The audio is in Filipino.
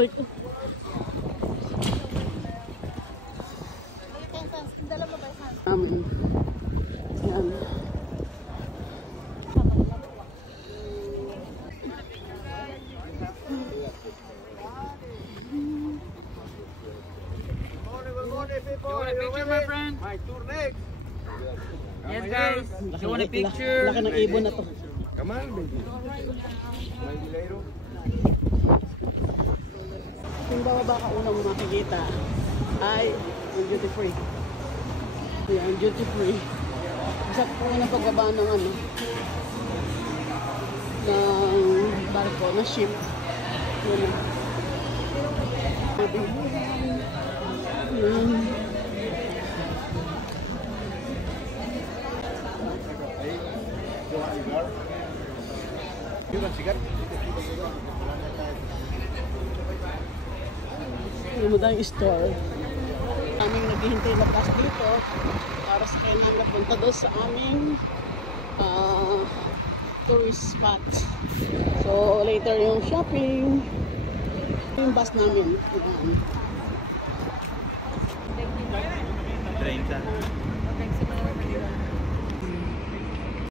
Amin. Yan. You want a picture, my friend? My tour next. Yes, guys. You want a picture? Laki ng ibon na to. Come on, baby. Yung bababa ka unang makikita ay yung duty free. Yan, duty free. Isa po na pagbaba ng ano, ng barko, ng ship. Yun. Yan. Yung madaming store. Aming naghihintay na bus dito para sa kailangan napunta doon sa aming tourist spots. So later yung shopping, yung bus namin. Yan.